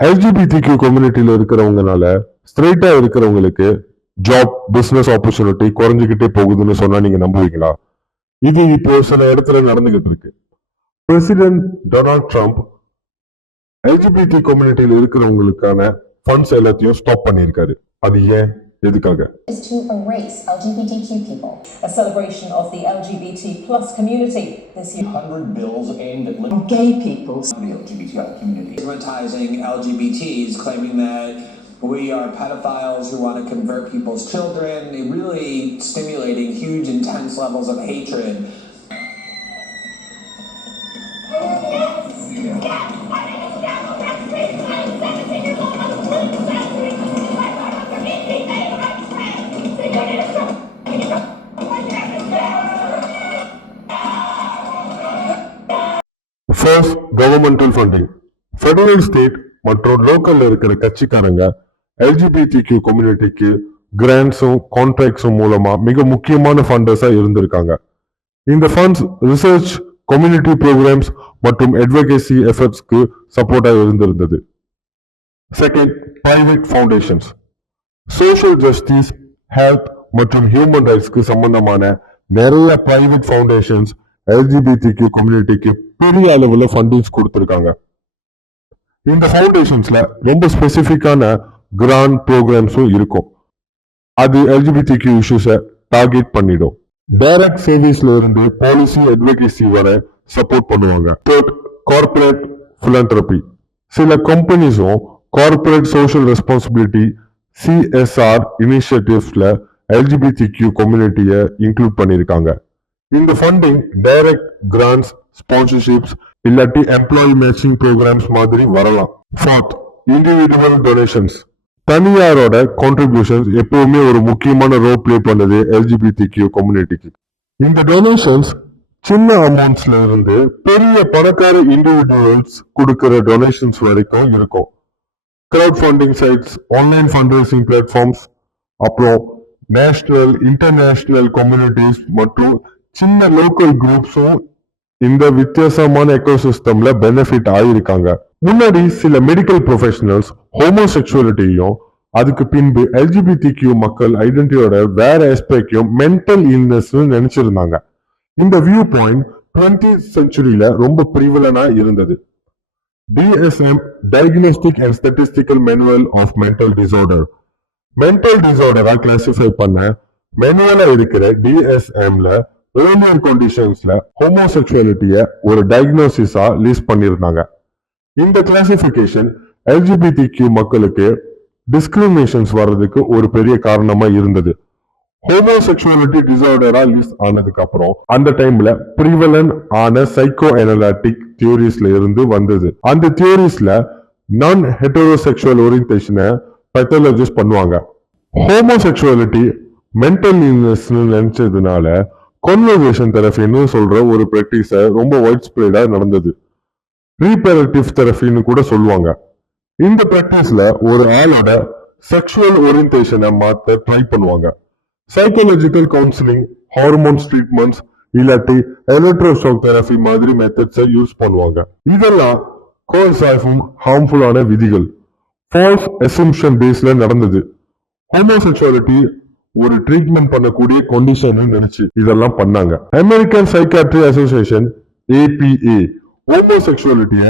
LGBTQ கம்யூனிட்டியில இருக்கிறவங்கனால ஸ்ட்ரெயிட்டா இருக்கிறவங்களுக்கு job business opportunity குறைஞ்சிக்கிட்டே போகுதுன்னு சொன்னா நீங்க நம்புவீங்களா? இது இப்போ சில இடத்துல நடந்துகிட்டு இருக்கு. பிரசிடென்ட் டொனால்ட் ட்ரம்ப் எல்ஜிபிடி கம்யூனிட்டியில இருக்கிறவங்களுக்கான ஃபண்ட்ஸ் எல்லாத்தையும் ஸ்டாப் பண்ணியிருக்காரு. அது ஏன், எதுக்காக? Is to erase LGBTQ people. A celebration of the LGBT plus community this year. 100 bills aimed at Gay people. The LGBTI community. Stigmatizing LGBTs, claiming that we are pedophiles who want to convert people's children, really stimulating huge, intense levels of hatred. First, governmental funding. Federal, state மற்றும் லோக்கல்ல இருக்கிற கட்சிக்காரங்க LGBTQ கம்யூனிட்டிக்கு கிராண்ட்ஸும் கான்ட்ராக்ட்ஸும் மூலமா மிக முக்கியமான ஃபண்டர்ஸா இருந்திருக்காங்க. இந்த ஃபண்ட்ஸ் ரிசர்ச், கம்யூனிட்டி ப்ரோக்ராம்ஸ் மற்றும் அட்வொகேசி எஃபர்ட்ஸ்க்கு சப்போர்ட்டா இருந்திருந்தது. Second, private foundations. Social justice, health மற்றும் ஹியூமன் ரைட்ஸ்க்கு சம்பந்தமான நிறைய பிரைவேட் ஃபவுண்டேஷன்ஸ் எல்ஜிபிடிக்யூ கம்யூனிட்டிக்கு பெரிய அளவுல ஃபண்டிங்ஸ் கொடுத்திருக்காங்க. இந்த ஃபவுண்டேஷன்ஸ்ல ரொம்ப ஸ்பெசிபிக்கான கிராண்ட் ப்ரோக்ராம்ஸும் இருக்கும். அது எல்ஜிபிடிக்யூ இஷ்யூஸை டார்கெட் பண்ணிடும். டைரக்ட் சர்வீஸ்ல இருந்து பாலிசி அட்வொகேசி வரை சப்போர்ட் பண்ணுவாங்க. Third, corporate philanthropy. சில கம்பெனிஸும் கார்பரேட் சோஷியல் ரெஸ்பான்சிபிலிட்டி சிஎஸ்ஆர் இனிஷியேட்டிவ்ஸ்ல எல்ஜிபிடிக்யூ கம்யூனிட்டியை இன்க்ளூட் பண்ணியிருக்காங்க. இந்த ஃபண்டிங் டைரக்ட் கிராண்ட்ஸ், ஸ்பான்சர்ஷிப்ஸ் இல்லாட்டி எம்ப்ளாயி மேட்சிங் ப்ரோக்ராம்ஸ் மாதிரி வரலாம். Fourth, individual donations. தனியாரோட கான்ட்ரிபியூஷன்ஸ் எப்பவுமே ஒரு முக்கியமான ரோல் பிளே பண்ணுது எல்ஜிபிடிக்யூ கம்யூனிட்டிக்கு. இந்த டொனேஷன்ஸ் சின்ன அமௌண்ட்ஸ்ல இருந்து பெரிய பணக்கார இண்டிவிஜுவல்ஸ் கொடுக்கிற டொனேஷன்ஸ் வரைக்கும் இருக்கும். Crowd funding sites, online fundraising platforms, அப்புறம் நேஷனல், இன்டர்நேஷனல் கம்யூனிட்டிஸ் மற்றும் சின்ன லோக்கல் குரூப்ஸும் இந்த வித்தியாசமான எக்கோசிஸ்டம்ல பெனிஃபிட் ஆயிருக்காங்க. முன்னாடி சில மெடிக்கல் ப்ரொஃபஷனல்ஸ் ஹோமோசெக்சுவாலிட்டியும் அதுக்கு பின்பு எல்ஜிபிடிக்யூ மக்கள் ஐடென்டிட்டியோட வேற ஆஸ்பெக்டையும் மென்டல் இல்னஸ் நினைச்சிருந்தாங்க. இந்த வியூ பாயிண்ட் 20th செஞ்சுரியில ரொம்ப பிரிவலனா இருந்தது. DSM, Diagnostic and Statistical Manual of Mental Disorder. Mental டிசார்டரா கிளாசிஃபை பண்ண மேனுவலா இருக்கிற DSMல ஏர்லியர் கண்டிஷன்ஸ்ல ஹோமோசெக்சுவாலிட்டிய ஒரு டயக்னோசிஸா லிஸ்ட் பண்ணிருந்தாங்க. இந்த கிளாசிபிகேஷன் எல்ஜிபிடிக்யூ மக்களுக்கு டிஸ்கிரிமினேஷன்ஸ் வர்றதுக்கு ஒரு பெரிய காரணமா இருந்தது. ஹோமோசெக்சுவாலிட்டி டிசார்டரா லிஸ்ட் ஆனதுக்கு அப்புறம் அந்த டைம்ல பிரிவலன் ஆன சைக்கோ அனலிட்டிக் தியோரிஸ்ல இருந்து வந்தது. அந்த தியோரிஸ்ல நான் ஹெட்டரோசெக்சுவல் ஓரியன்டேஷனை பத்தாலஜிஸ்ட் பண்ணுவாங்க. ஹோமோசெக்சுவாலிட்டி மென்டல் இல்னஸ் நினைச்சதுனால கான்வர்சேஷன் தெரபின்னு சொல்ற ஒரு பிராக்டிஸ ரொம்ப வைட் ஸ்ப்ரெடா நடந்தது. ரீபரக்டிவ் தெரபின்னு கூட சொல்லுவாங்க. இந்த பிராக்டிஸ்ல ஒரு ஆளோட செக்ஷுவல் ஓரியன்டேஷனை மாத்த ட்ரை பண்ணுவாங்க. சைக்காலஜிக்கல் கவுன்சிலிங், ஹார்மோன்ஸ் ட்ரீட்மெண்ட்ஸ் இல்லாட்டி எலக்ட்ரோஷாக் தெரபி மாதிரி மெத்தட்ஸை யூஸ் பண்ணுவாங்க. இதெல்லாம் கோர்சாய்ஃபும் ஹார்ம்ஃபுல்லான விதிகள், ஃபால்ஸ் அசம்ப்ஷன் பேஸ்ல நடந்தது. ஹோமோசெக்சுவாலிட்டி ஒரு ட்ரீட்மெண்ட் பண்ணக்கூடிய கண்டிஷன் நினைச்சு இதெல்லாம் பண்ணாங்க. அமெரிக்கன் சைக்காட்ரி அசோசியேஷன் APA ஹோமோசெக்சுவாலிட்டிய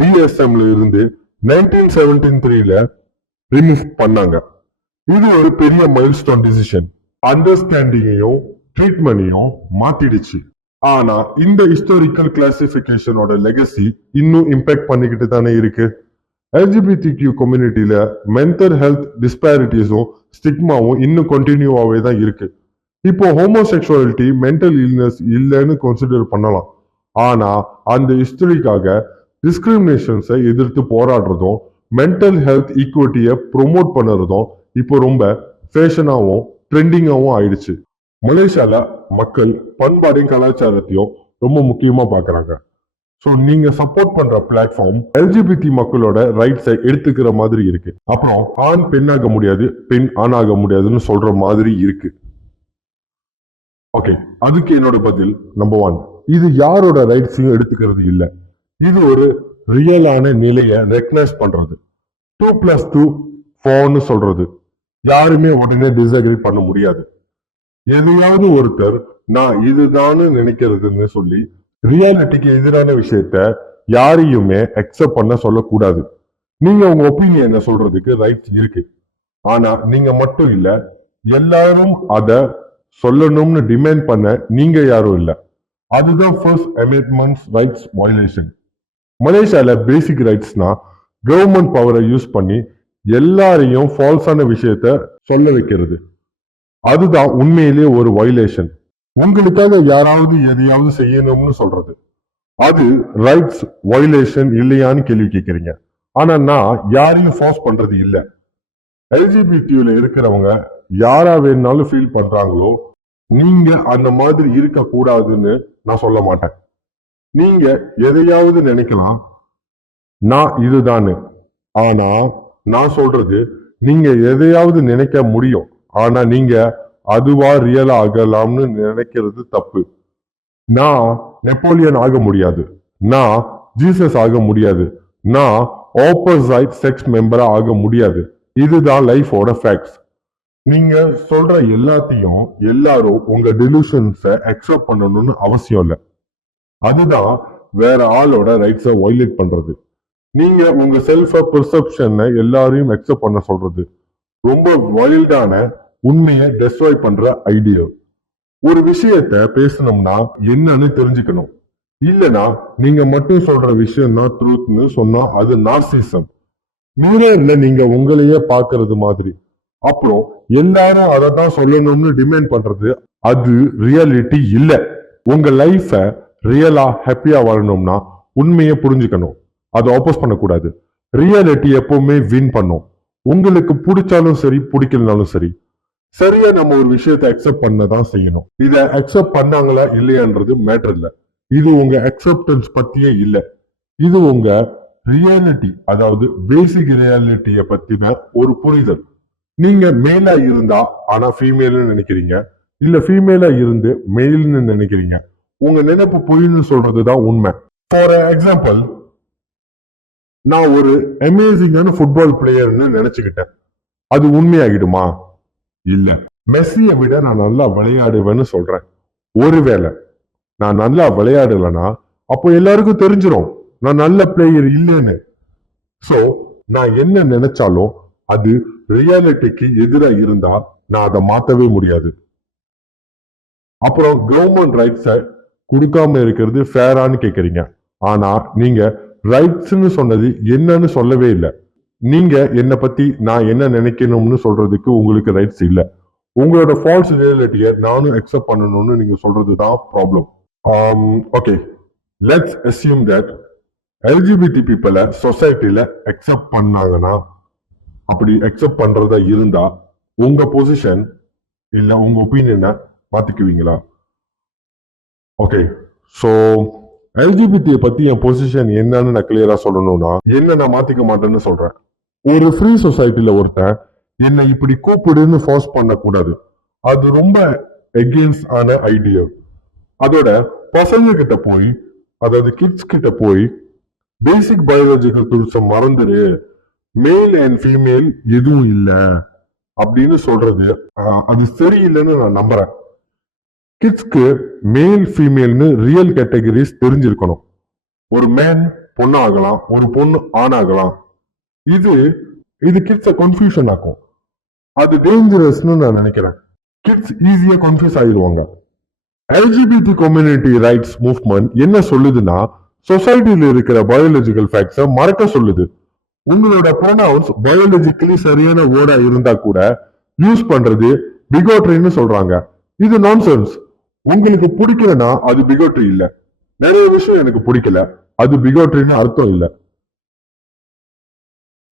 DSMல இருந்து 1973ல ரிமூவ் பண்ணாங்க. இது ஒரு பெரிய மைல்ஸ்டோன் டிசிஷன். அண்டர்ஸ்டாண்டிங்கையும் ட்ரீட்மெண்டையும் மாத்திடுச்சு. ஆனா இந்த ஹிஸ்டாரிக்கல் கிளாசிபிகேஷனோட லெகசி இன்னும் இம்பாக்ட் பண்ணிக்கிட்டு தானே இருக்கு. எல்ஜிபிடிக்யூ கம்யூனிட்டியில மென்டல் ஹெல்த் டிஸ்பாரிட்டிஸும் ஸ்டிக்மாவும் இன்னும் கண்டினியூவாவே தான் இருக்கு. இப்போ ஹோமோசெக்சுவாலிட்டி மென்டல் இல்னஸ் இல்லைன்னு கன்சிடர் பண்ணலாம். ஆனா அந்த ஹிஸ்டரிக்காக டிஸ்கிரிமினேஷன்ஸை எதிர்த்து போராடுறதும் மென்டல் ஹெல்த் ஈக்குவிட்டியை ப்ரொமோட் பண்ணுறதும் இப்போ ரொம்ப ஃபேஷனாகவும் ட்ரெண்டிங்காகவும் ஆயிடுச்சு. மலேசியால மக்கள் பண்பாடையும் கலாச்சாரத்தையும் ரொம்ப முக்கியமா பாக்குறாங்க. ஸோ நீங்க சப்போர்ட் பண்ற பிளாட்ஃபார்ம் எல்ஜிபிடி மக்களோட ரைட்ஸை எடுத்துக்கிற மாதிரி இருக்கு. அப்புறம் ஆண் பெண்ணாக முடியாது, பெண் ஆணாக முடியாதுன்னு சொல்ற மாதிரி இருக்கு. ஓகே, அதுக்கு என்னோட பதில் நம்பர் 1, இது யாரோட ரைட்ஸையும் எடுத்துக்கிறது இல்லை. இது ஒரு ரியலான நிலையை ரெக்கக்னைஸ் பண்றது. 2+2 4ன்னு சொல்றது யாருமே உடனே டிஸ்அக்ரி பண்ண முடியாது. எதையாவது ஒருத்தர் நான் இதுதான்னு நினைக்கிறதுன்னு சொல்லி ரியாலிட்டிக்கு எதிரான விஷயத்த யாரையுமே அக்செப்ட் பண்ண சொல்லக்கூடாது. நீங்க உங்க ஒப்பீனியனை சொல்றதுக்கு ரைட்ஸ் இருக்கு. ஆனா நீங்க மட்டும் இல்ல, எல்லாரும் அத சொல்லணும்னு டிமாண்ட் பண்ண நீங்க யாரும் இல்ல. அதுதான் ஃபர்ஸ்ட் அமெண்ட்மெண்ட்ஸ் ரைட்ஸ் வயலேஷன். மலேசியால பேசிக் ரைட்ஸ்னா கவர்மெண்ட் பவரை யூஸ் பண்ணி எல்லாரையும் ஃபால்ஸான விஷயத்த சொல்ல வைக்கிறது. அதுதான் உண்மையிலேயே ஒரு வயலேஷன். உங்களுக்காக யாராவது எதையாவது செய்யணும்னு சொல்றது, அது ரைட்ஸ் வயலேஷன் இல்லையான்னு கேள்வி கேட்கறீங்க. ஆனா நான் யாரையும் ஃபோர்ஸ் பண்றது இல்ல. எல்ஜிபிடியூல இருக்கிறவங்க யாரா வேணாலும் ஃபீல் பண்றாங்களோ, நீங்க அந்த மாதிரி இருக்க கூடாதுன்னு நான் சொல்ல மாட்டேன். நீங்க எதையாவது நினைக்கலாம் நான் இதுதான்னு. ஆனா நான் சொல்றது, நீங்க எதையாவது நினைக்க முடியும். ஆனா நீங்க அதுவா ரியலா ஆகலாம்னு நினைக்கிறது தப்பு. நான் நெப்போலியன் ஆக முடியாது, நான் ஜீசஸ் ஆக முடியாது, நான் ஆப்போசைட் செக்ஸ் மெம்பரா ஆக முடியாது. இதுதான் லைஃபோட ஃபேக்ட்ஸ். நீங்க சொல்ற எல்லாத்தையும் எல்லாரும் உங்க டெலியூஷன்ஸை அக்செப்ட் பண்ணணும்னு அவசியம் இல்லை. அதுதான் வேற ஆளோட ரைட்ஸை வயலேட் பண்றது. நீங்க உங்க செல்ஃப பெர்செப்ஷனை எல்லாரையும் அக்செப்ட் பண்ண சொல்றது ரொம்ப வைல்டான உண்மையை டெஸ்ட்ராய் பண்ற ஐடியா. ஒரு விஷயத்த பேசணும்னா என்னன்னு தெரிஞ்சுக்கணும். இல்லனா நீங்க மட்டும் சொல்ற விஷயம் தான் ட்ரூத்னு சொன்னா அது நார்சிசம். மிரர்ல நீங்க உங்களையே பாக்குறது மாதிரி. அப்புறம் எல்லாரும் அதை தான் சொல்லணும்னு டிமாண்ட் பண்றது, அது ரியாலிட்டி இல்ல. உங்க லைஃப ரியலா ஹாப்பியா வாழணும்னா உண்மையை புரிஞ்சுக்கணும், அதை ஆப்போஸ் பண்ணக்கூடாது. ரியாலிட்டி எப்பவுமே வின் பண்ணும். உங்களுக்கு பிடிச்சாலும் சரி பிடிக்கலனாலும் சரி, சரியா நம்ம ஒரு விஷயத்தை அக்செப்ட் பண்ணதான் செய்யணும். இதை அக்செப்ட் பண்ணாங்களா இல்லையான்றது மேட்டர் இல்ல. இது உங்க அக்செப்டன்ஸ் பத்தியே இல்ல. இது உங்க ரியாலிட்டி, அதாவது பேசிக் ரியாலிட்டிய பத்தின ஒரு புரிதல். நீங்க மேலா இருந்தா ஆனா ஃபீமேல்னு நினைக்கிறீங்க, இல்ல ஃபீமேலா இருந்து மேல்னு நினைக்கிறீங்க. உங்க நினைப்பு பொய்ன்னு சொல்றதுதான் உண்மை. ஃபார் எக்ஸாம்பிள், நான் ஒரு அமேசிங்கான ஃபுட்பால் பிளேயர்னு நினைச்சுக்கிட்டேன். அது உண்மையாகிடுமா? இல்ல. மெஸ்ஸியை விட நான் நல்லா விளையாடுவேன்னு சொல்றேன். ஒருவேளை நான் நல்லா விளையாடலனா அப்போ எல்லாருக்கும் தெரிஞ்சிடும் நான் நல்ல பிளேயர் இல்லைன்னு. சோ நான் என்ன நினைச்சாலும் அது ரியாலிட்டிக்கு எதிராக இருந்தா நான் அதை மாத்தவே முடியாது. அப்புறம் கவர்மெண்ட் ரைட்ஸை கொடுக்காம இருக்கிறது ஃபேரான்னு கேக்குறீங்க. ஆனா நீங்க ரைட்ஸ்ன்னு சொன்னது என்னன்னு சொல்லவே இல்லை. நீங்க என்னை பத்தி நான் என்ன நினைக்கணும்னு சொல்றதுக்கு உங்களுக்கு ரைட்ஸ் இல்ல. உங்களோட ஃபால்ஸ் ரியாலிட்டியை நானும் அக்செப்ட் பண்ணணும்னு நீங்க சொல்றதுதான் problem. Okay, let's assume that LGBT பீப்புளை சொசைட்டில அக்செப்ட் பண்ணாங்கன்னா, அப்படி அக்செப்ட் பண்றதா இருந்தா உங்க பொசிஷன் இல்ல உங்க ஒப்பீனியனை மாத்திக்குவீங்களா? ஓகே, சோ எல்ஜிபிடியை பத்தி என் பொசிஷன் என்னன்னு நான் கிளியரா சொல்லணும்னா, என்ன நான் மாத்திக்க மாட்டேன்னு சொல்றேன். ஒரு ஃப்ரீ சொசைட்டில ஒருத்தன் என்னை இப்படி கூப்பிடுன்னு ஃபோர்ஸ் பண்ணக்கூடாது. அது ரொம்ப எகெயின்ஸ்ட் ஆன ஐடியா. அதோட பசங்க கிட்ட போய், அதாவது கிட்ஸ் கிட்ட போய் பேசிக் பயாலஜிக்கல் டூல்ஸை மறந்துடு, மேல் அண்ட் ஃபீமேல் எதுவும் இல்லை அப்படின்னு சொல்றது அது சரியில்லைன்னு நான் நம்புறேன். கிட்ஸ்க்கு மேல் ஃபீமேல்னு ரியல் கேட்டகரிஸ் தெரிஞ்சிருக்கணும். ஒரு மேன் பொண்ணு ஆகலாம், ஒரு பொண்ணு ஆணாகலாம். இது கிட்ஸை கன்ஃபியூஷன் ஆக்கும். அது டேஞ்சரஸ்னு நான் நினைக்கிறேன். கிட்ஸ் ஈஸியா கன்ஃபியூஸ் ஆயிடுவாங்க. எல்ஜிபிடி கம்யூனிட்டி ரைட்ஸ் மூவ்மெண்ட் என்ன சொல்லுதுன்னா, சொசைட்டில இருக்கிற பயாலஜிக்கல் ஃபேக்ட்ஸை மறக்க சொல்லுது. உங்களோட ப்ரொனவுன்ஸ் பயாலஜிக்கலி சரியான வேர்டா இருந்தா கூட யூஸ் பண்றது பிகோட்ரின்னு சொல்றாங்க. இது நான்சென்ஸ். உங்களுக்கு பிடிக்கலன்னா அது பிகோட்ரி இல்ல. நிறைய விஷயம் எனக்கு பிடிக்கல, அது பிகோட்ரின்னு அர்த்தம் இல்ல.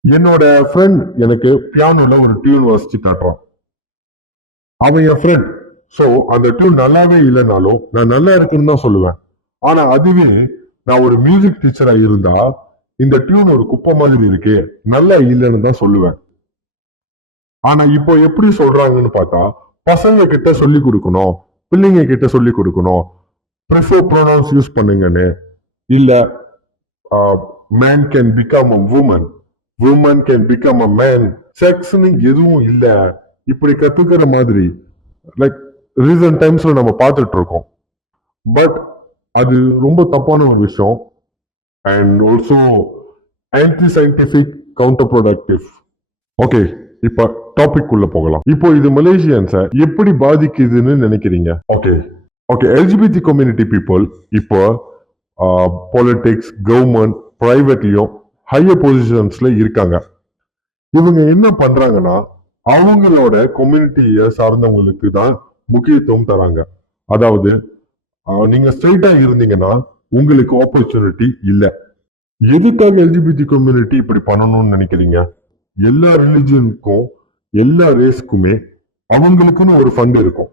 என்னோட ஃப்ரெண்ட் எனக்கு பியானோல ஒரு டியூன் வாசிச்சு காட்டுறான். அவன் என் ஃப்ரெண்ட். சோ அந்த டியூன் நல்லாவே இல்லைனாலும் நான் நல்லா இருக்குன்னு தான் சொல்லுவேன். ஆனா அதுவே நான் ஒரு மியூசிக் டீச்சரா இருந்தா இந்த டியூன் ஒரு குப்பை மாதிரி இருக்கு, நல்லா இல்லைன்னு தான் சொல்லுவேன். ஆனா இப்போ எப்படி சொல்றாங்கன்னு பார்த்தா, பசங்க கிட்ட சொல்லி கொடுக்கணும், பிள்ளைங்க கிட்ட சொல்லி கொடுக்கணும், ப்ரிஃபர் ப்ரொனவுன்ஸ் யூஸ் பண்ணுங்கன்னு, இல்ல man can become a woman, woman can become a man, செக்ஸ்னு எதுவும் இல்ல இப்படி கத்துக்கிற மாதிரி லைக் ரீசன்ட் டைம்ஸ்ல நம்ம பார்த்துட்டு இருக்கோம். பட் அது ரொம்ப தப்பான ஒரு விஷயம் and also anti scientific counter productive. Okay, இப்ப டாபிக் உள்ள போகலாம். இப்போ இது மலேசியன்ஸை எப்படி பாதிக்குதுன்னு நினைக்கிறீங்க? ஓகே, எல்ஜிபிடி கம்யூனிட்டி பீப்புள் இப்போ பாலிடிக்ஸ், கவர்மெண்ட், பிரைவேட்லயும் ஹையர் பொசிஷன்ஸ்ல இருக்காங்க. இவங்க என்ன பண்றாங்கன்னா அவங்களோட கம்யூனிட்டியை சார்ந்தவங்களுக்கு தான் முக்கியத்துவம் தராங்க. அதாவது நீங்க ஸ்ட்ரெயிட்டா இருந்தீங்கன்னா உங்களுக்கு ஆப்பர்ச்சுனிட்டி இல்ல. எதுக்காக எல்ஜிபிடி கம்யூனிட்டி இப்படி பண்ணணும்னு நினைக்கிறீங்க? எல்லா ரிலிஜனுக்கும் எல்லா ரேஸ்க்குமே அவங்களுக்குன்னு ஒரு ஃபண்ட் இருக்கும்.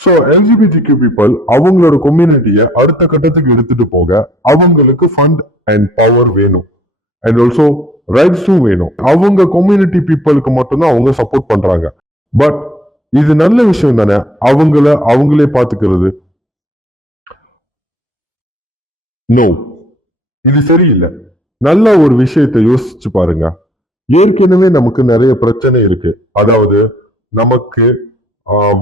ஸோ எல்ஜிபிடிக்யூ பீப்புள் அவங்களோட கம்யூனிட்டியை அடுத்த கட்டத்துக்கு எடுத்துட்டு போக அவங்களுக்கு ஃபண்ட் அண்ட் பவர் வேணும் அண்ட் ஆல்சோ ரைட்ஸும் வேணும். அவங்க கம்யூனிட்டி பீப்புளுக்கு மட்டும்தான் அவங்க சப்போர்ட் பண்றாங்க. பட் இது நல்ல விஷயம் தானே அவங்களே பாத்துக்கிறது? நோ, இது சரியில்லை. நல்ல ஒரு விஷயத்தை யோசிச்சு பாருங்க. ஏற்கனவே நமக்கு நிறைய பிரச்சனை இருக்கு. அதாவது நமக்கு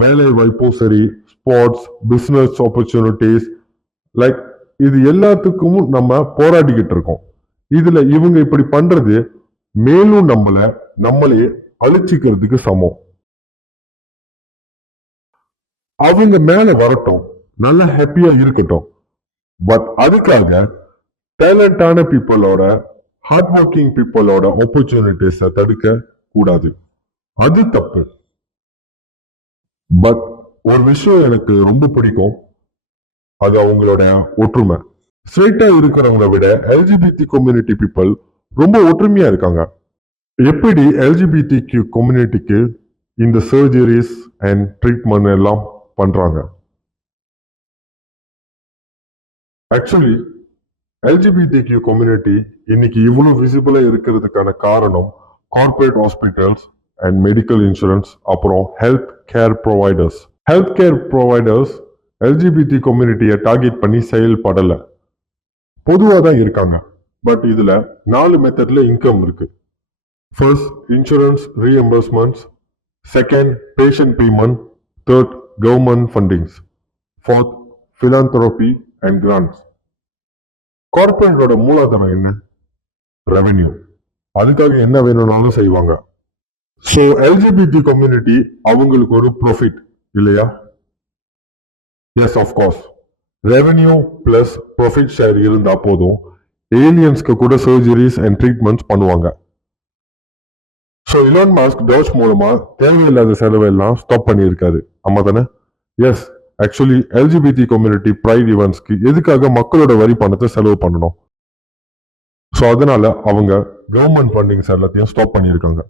வேலை வாய்ப்பும் சரி, ஸ்போர்ட்ஸ், பிசினஸ் ஆப்பர்ச்சுனிட்டிஸ், லைக் இது எல்லாத்துக்கும் நம்ம போராடிக்கிட்டு இருக்கோம். இதுல இவங்க இப்படி பண்றது மேலும் நம்மளே அழிச்சிக்கிறதுக்கு சமம். அவங்க மேல வரட்டும், நல்லா ஹாப்பியா இருக்கட்டும். பட் அதுக்காக டேலண்டான பீப்புளோட, ஹார்ட் ஒர்க்கிங் பீப்புளோட ஆப்பர்ச்சுனிட்டிஸை தடுக்க கூடாது. அது தப்பு. பட் ஒரு விஷயம் எனக்கு ரொம்ப பிடிக்கும், அது அவங்களோட ஒற்றுமை. ஸ்ட்ரெயிட்டா இருக்கிறவங்களை விட எல்ஜிபிடி கம்யூனிட்டி பீப்புள் ரொம்ப ஒற்றுமையா இருக்காங்க. எப்படி எல்ஜிபிடி கம்யூனிட்டிக்கு இந்த சர்ஜரிஸ் அண்ட் ட்ரீட்மெண்ட் எல்லாம் பண்றாங்க? ஆக்சுவலி எல்ஜிபிடி கம்யூனிட்டி இன்னைக்கு இவ்வளவு விசிபிளா இருக்கிறதுக்கான காரணம் corporate hospitals and medical insurance, அப்புறம் ஹெல்த் கேர் ப்ரொவைடர்ஸ் எல்ஜிபிடி கம்யூனிட்டியை டார்கெட் பண்ணி செயல்படல. பொதுவாக தான் இருக்காங்க. பட் இதுல 4 மெத்தட்ல இன்கம் இருக்கு. First, insurance reimbursements. Second, patient payment. Third, government fundings. Fourth, philanthropy and grants. கார்பரேட்டோட மூலதனம் என்ன? ரெவென்யூ. அதுக்காக என்ன வேணும்னாலும் செய்வாங்க. ஸோ எல்ஜிபிடி கம்யூனிட்டி அவங்களுக்கு ஒரு ப்ராஃபிட் இல்லையா? Yes, of course. Revenue plus profit share இருந்தா போதும், ஏலியன்ஸ்க்கு கூட சர்ஜரிஸ் அண்ட் ட்ரீட்மெண்ட்ஸ் பண்ணுவாங்க. ஸோ இலான் மாஸ்க் டோஜ் மூலமா தேவையில்லாத செலவெல்லாம் ஸ்டாப் பண்ணியிருக்காரு. ஆமா தானே? Yes, actually LGBT community pride ஈவெண்ட்ஸ்க்கு எதுக்காக மக்களோட வரி பணத்தை செலவு பண்ணணும்? ஸோ அதனால அவங்க கவர்மெண்ட் ஃபண்டிங்ஸ் எல்லாத்தையும் ஸ்டாப் பண்ணியிருக்காங்க.